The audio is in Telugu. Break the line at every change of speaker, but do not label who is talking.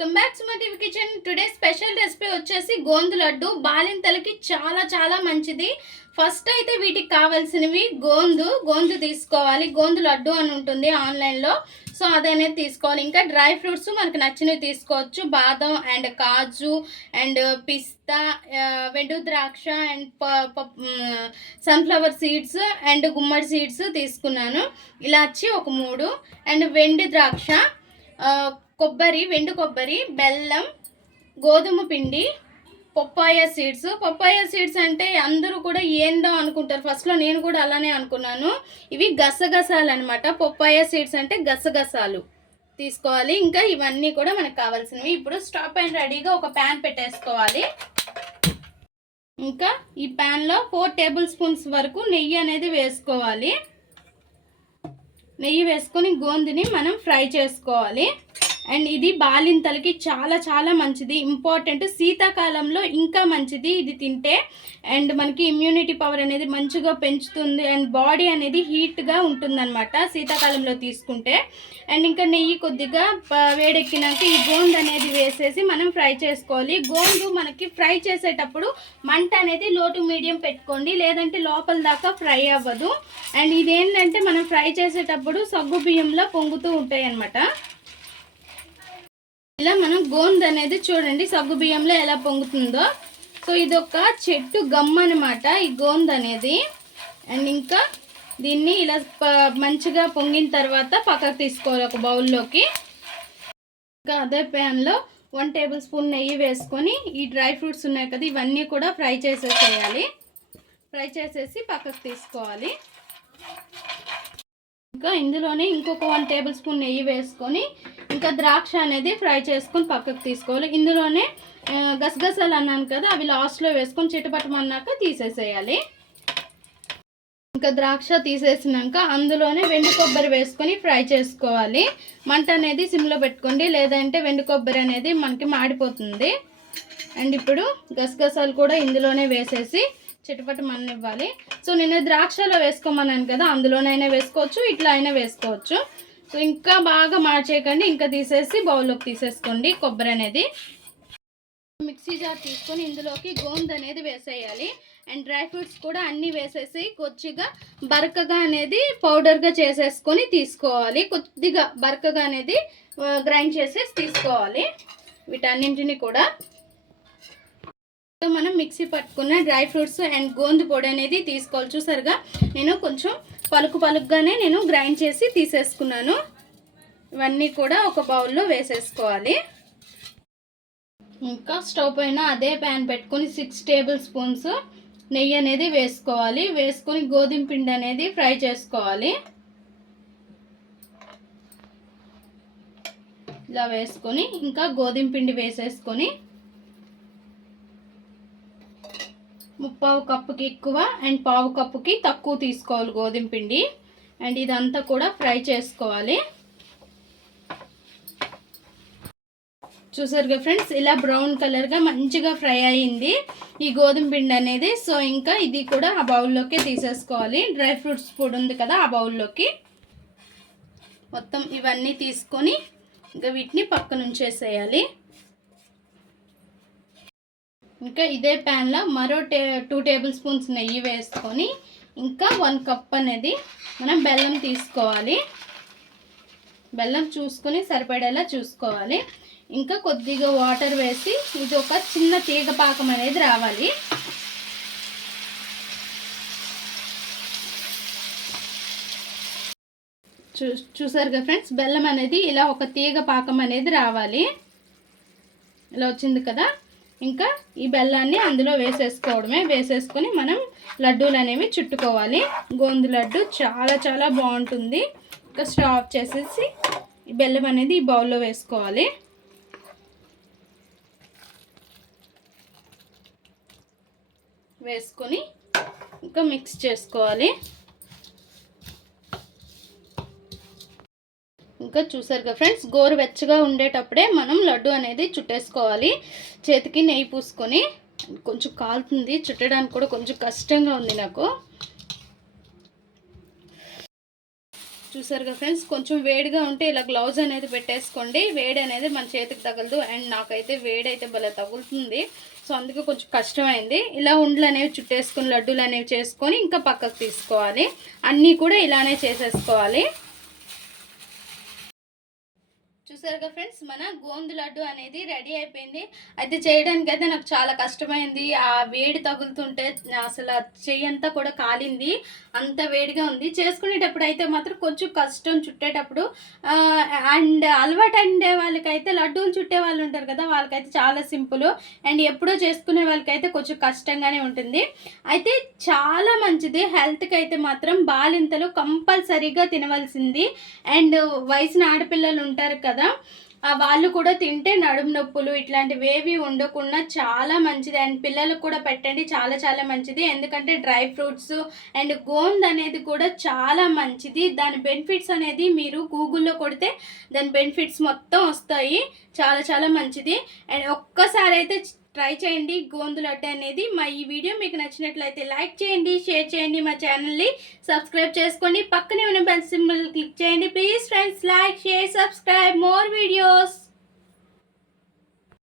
Welcome back to kitchen. Today special recipe వచ్చేసి గోందు లడ్డు. బాలింతలకి చాలా చాలా మంచిది. ఫస్ట్ అయితే వీటికి కావాల్సినవి గోందు. గోందు తీసుకోవాలి. గోందు లడ్డు అని ఉంటుంది ఆన్లైన్లో. సో అదనేది తీసుకోవాలి. ఇంకా డ్రై ఫ్రూట్స్ మనకు నచ్చినవి తీసుకోవచ్చు. బాదం అండ్ కాజు అండ్ పిస్తా వెండు ద్రాక్ష అండ్ సన్ఫ్లవర్ సీడ్స్ అండ్ గుమ్మడి సీడ్స్ తీసుకున్నాను. ఇలాచి ఒక మూడు అండ్ వెండి ద్రాక్ష కొబ్బరి వెండు కొబ్బరి బెల్లం గోధుమ పిండి పప్పాయ సీడ్స్. పప్పాయ సీడ్స్ అంటే అందరూ కూడా ఏందో అనుకుంటారు. ఫస్ట్లో నేను కూడా అలానే అనుకున్నాను. ఇవి గసగసాలు అనమాట పప్పాయ సీడ్స్ అంటే గసగసాలు. తీసుకోవాలి. ఇంకా ఇవన్నీ కూడా మనకు కావాల్సినవి. ఇప్పుడు స్టాప్ అండ్ రెడీగా ఒక ప్యాన్ పెట్టేసుకోవాలి. ఇంకా ఈ ప్యాన్లో ఫోర్ టేబుల్ స్పూన్స్ వరకు నెయ్యి అనేది వేసుకోవాలి. నెయ్యి వేసుకొని గోందిని మనం ఫ్రై చేసుకోవాలి. అండ్ ఇది బాలింతలకి చాలా చాలా మంచిది. ఇంపార్టెంట్. శీతాకాలంలో ఇంకా మంచిది ఇది తింటే. అండ్ మనకి ఇమ్యూనిటీ పవర్ అనేది మంచిగా పెంచుతుంది. అండ్ బాడీ అనేది హీట్గా ఉంటుందన్నమాట శీతాకాలంలో తీసుకుంటే. అండ్ ఇంకా నెయ్యి కొద్దిగా వేడెక్కినాక ఈ గోందు అనేది వేసేసి మనం ఫ్రై చేసుకోవాలి. గోందు మనకి ఫ్రై చేసేటప్పుడు మంట అనేది లోటు మీడియం పెట్టుకోండి. లేదంటే లోపల దాకా ఫ్రై అవ్వదు. అండ్ ఇదేంటంటే మనం ఫ్రై చేసేటప్పుడు సగ్గు బియ్యంలో పొంగుతూ ఉంటాయి అన్నమాట ఇలా మనం గోంద్ అనేది చూడండి సగ్గు బియ్యంలో ఎలా పొంగుతుందో. సో ఇది ఒక చెట్టు గమ్ అనమాట ఈ గోంద్ అనేది. అండ్ ఇంకా దీన్ని ఇలా మంచిగా పొంగిన తర్వాత పక్కకు తీసుకోవాలి ఒక బౌల్లోకి. ఇంకా అదే ప్యాన్లో వన్ టేబుల్ స్పూన్ నెయ్యి వేసుకొని ఈ డ్రై ఫ్రూట్స్ ఉన్నాయి కదా ఇవన్నీ కూడా ఫ్రై చేసేసేయాలి. ఫ్రై చేసేసి పక్కకు తీసుకోవాలి. ఇంకా ఇందులోనే ఇంకొక వన్ టేబుల్ స్పూన్ నెయ్యి వేసుకొని ఇంకా ద్రాక్ష అనేది ఫ్రై చేసుకొని పక్కకు తీసుకోవాలి. ఇందులోనే గసగసాలు అన్నాను కదా అవి లాస్ట్లో వేసుకొని చిటపటమన్నాక తీసేసేయాలి. ఇంకా ద్రాక్ష తీసేసినాక అందులోనే వెండి కొబ్బరి వేసుకొని ఫ్రై చేసుకోవాలి. మంట అనేది సిమ్లో పెట్టుకోండి లేదంటే వెండి కొబ్బరి అనేది మనకి మాడిపోతుంది. అండ్ ఇప్పుడు గసగసాలు కూడా ఇందులోనే వేసేసి చిటపట మన్నివ్వాలి సో నేను ద్రాక్షలో వేసుకోమన్నాను కదా అందులోనైనా వేసుకోవచ్చు ఇట్లా అయినా వేసుకోవచ్చు. సో ఇంకా బాగా మార్చేయకండి ఇంకా తీసేసి బౌల్లోకి తీసేసుకోండి కొబ్బరి అనేది. మిక్సీ జార్ తీసుకొని ఇందులోకి గోంద్ అనేది వేసేయాలి. అండ్ డ్రై ఫ్రూట్స్ కూడా అన్నీ వేసేసి కొద్దిగా బరకగా అనేది పౌడర్గా చేసేసుకొని తీసుకోవాలి. కొద్దిగా బరకగా అనేది గ్రైండ్ చేసేసి తీసుకోవాలి. వీటన్నింటిని కూడా మనం మిక్సీ పట్టుకున్న డ్రై ఫ్రూట్స్ అండ్ గోంది పొడి అనేది తీసుకోవాలి. చూసారుగా? నేను కొంచెం పలుకు పలుకుగానే నేను గ్రైండ్ చేసి తీసేసుకున్నాను. ఇవన్నీ కూడా ఒక బౌల్లో వేసేసుకోవాలి. ఇంకా స్టవ్ పైన అదే ప్యాన్ పెట్టుకొని సిక్స్ టేబుల్ స్పూన్స్ నెయ్యి అనేది వేసుకోవాలి. వేసుకొని గోధుమ పిండి అనేది ఫ్రై చేసుకోవాలి. ఇలా వేసుకొని ఇంకా గోధుమ పిండి వేసేసుకొని ముప్పావు కప్పుకి ఎక్కువ అండ్ పావు కప్పుకి తక్కువ తీసుకోవాలి గోధుమ పిండి. అండ్ ఇదంతా కూడా ఫ్రై చేసుకోవాలి. చూసారుగా ఫ్రెండ్స్ ఇలా బ్రౌన్ కలర్గా మంచిగా ఫ్రై అయ్యింది ఈ గోధుమ పిండి అనేది. సో ఇంకా ఇది కూడా ఆ బౌల్లోకి తీసేసుకోవాలి. డ్రై ఫ్రూట్స్ పొడి ఉంది కదా ఆ బౌల్లోకి. మొత్తం ఇవన్నీ తీసుకొని ఇంకా వీటిని పక్కన ఉంచేసేయాలి ఇంకా ఇదే ప్యాన్లో మరో టే టూ టేబుల్ స్పూన్స్ నెయ్యి వేసుకొని ఇంకా వన్ కప్ అనేది మనం బెల్లం తీసుకోవాలి. బెల్లం చూసుకొని సరిపడేలా చూసుకోవాలి. ఇంకా కొద్దిగా వాటర్ వేసి ఇది ఒక చిన్న తీగ పాకం అనేది రావాలి. చూ చూసారుగా ఫ్రెండ్స్? బెల్లం అనేది ఇలా ఒక తీగ పాకం అనేది రావాలి. ఇలా వచ్చింది కదా? ఇంకా ఈ బెల్లాన్ని అందులో వేసేసుకోవడమే. వేసేసుకొని మనం లడ్డూలు అనేవి చుట్టుకోవాలి. గోందు లడ్డు చాలా చాలా బాగుంటుంది. ఇంకా స్టవ్ ఆఫ్ చేసేసి ఈ బెల్లం అనేది ఈ బౌల్లో వేసుకోవాలి. వేసుకొని ఇంకా మిక్స్ చేసుకోవాలి. ఇంకా చూసారు కదా ఫ్రెండ్స్ గోరు వెచ్చగా ఉండేటప్పుడే మనం లడ్డు అనేది చుట్టేసుకోవాలి. చేతికి నెయ్యి పూసుకొని కొంచెం కాలుతుంది చుట్టడానికి కూడా కొంచెం కష్టంగా ఉంది నాకు. చూసారుగా ఫ్రెండ్స్ కొంచెం వేడిగా ఉంటే ఇలా గ్లౌజ్ అనేది పెట్టేసుకోండి. వేడి అనేది మన చేతికి తగలదు అండ్ నాకైతే వేడి అయితే భలే తగులుతుంది. సో అందుకే కొంచెం కష్టమైంది. ఇలా ఉండలు అనేవి చుట్టేసుకొని లడ్డూలు అనేవి చేసుకొని ఇంకా పక్కకు తీసుకోవాలి. అన్నీ కూడా ఇలానే చేసేసుకోవాలి. చూసారుగా ఫ్రెండ్స్? మన గోందు లడ్డు అనేది రెడీ అయిపోయింది. అయితే చేయడానికి అయితే నాకు చాలా కష్టమైంది. ఆ వేడి తగులుతుంటే అసలు చెయ్యి అంతా కూడా కాలింది. అంత వేడిగా ఉంది. చేసుకునేటప్పుడు అయితే మాత్రం కొంచెం కష్టం చుట్టేటప్పుడు. అండ్ అలవాటు అండే వాళ్ళకైతే లడ్డూలు చుట్టే వాళ్ళు ఉంటారు కదా వాళ్ళకైతే చాలా సింపుల్. అండ్ ఎప్పుడో చేసుకునే వాళ్ళకైతే కొంచెం కష్టంగానే ఉంటుంది. అయితే చాలా మంచిది హెల్త్కి అయితే మాత్రం బాలింతలు కంపల్సరీగా తినవలసింది. అండ్ వయసున ఆడపిల్లలు ఉంటారు కదా వాళ్ళు కూడా తింటే నడుము నొప్పులు ఇట్లాంటివి ఏవి ఉండకుండా చాలా మంచిది. అండ్ పిల్లలకు కూడా పెట్టండి చాలా చాలా మంచిది. ఎందుకంటే డ్రై ఫ్రూట్స్ అండ్ గోంద్ అనేది కూడా చాలా మంచిది. దాని బెనిఫిట్స్ అనేది మీరు గూగుల్లో కొడితే దాని బెనిఫిట్స్ మొత్తం వస్తాయి. చాలా చాలా మంచిది. అండ్ ఒక్కసారి అయితే ట్రై చేయండి. గోందు లడ్డు అనేది మా ఈ వీడియో. మీకు నచ్చినట్లయితే లైక్ చేయండి షేర్ చేయండి మా ఛానల్ని. సబ్స్క్రైబ్ చేసుకోండి. పక్కనే ఉన్న బెల్ సింబల్ క్లిక్ చేయండి. Please friends like share subscribe. More videos.